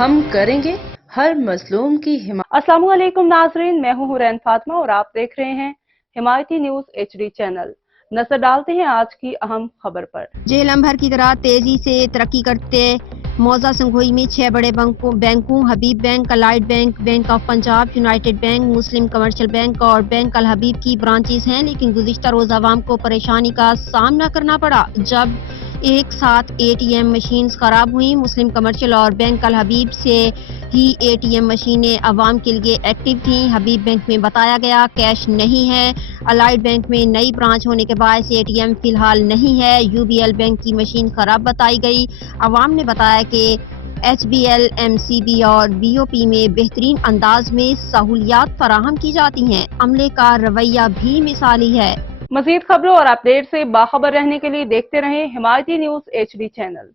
ہم کریں گے ہر مظلوم کی حمایت۔ السلام علیکم ناظرین، میں ہوں حورین فاطمہ اور آپ دیکھ رہے ہیں حمایتی نیوز HD چینل۔ نظر ڈالتے ہیں آج کی اہم خبر پر۔ جہلم بھر کی طرح تیزی سے ترقی کرتے موضع سنگھوئی میں 6 بڑے بینکوں Habib bank, allied bank, bank of Punjab, united bank, Muslim commercial bank اور بینک الحبیب کی برانچز ہیں، لیکن گزشتہ روز عوام کو پریشانی کا سامنا کرنا پڑا جب ایک ساتھ ATM مشینز خراب ہوئیں۔ مسلم کمرشل اور بینک الحبیب سے ہی ATM مشینیں عوام کے لیے ایکٹیو تھیں۔ حبیب بینک میں بتایا گیا کیش نہیں ہے، الائڈ بینک میں نئی برانچ ہونے کے باعث ATM فی الحال نہیں ہے، UBL بینک کی مشین خراب بتائی گئی۔ عوام نے بتایا کہ HBL، MCB اور BOP میں بہترین انداز میں سہولیات فراہم کی جاتی ہیں۔ عملے کا رویہ بھی مثالی ہے۔ مزید خبروں اور اپڈیٹ سے باخبر رہنے کے لیے دیکھتے رہیں حمایتی نیوز HD چینل۔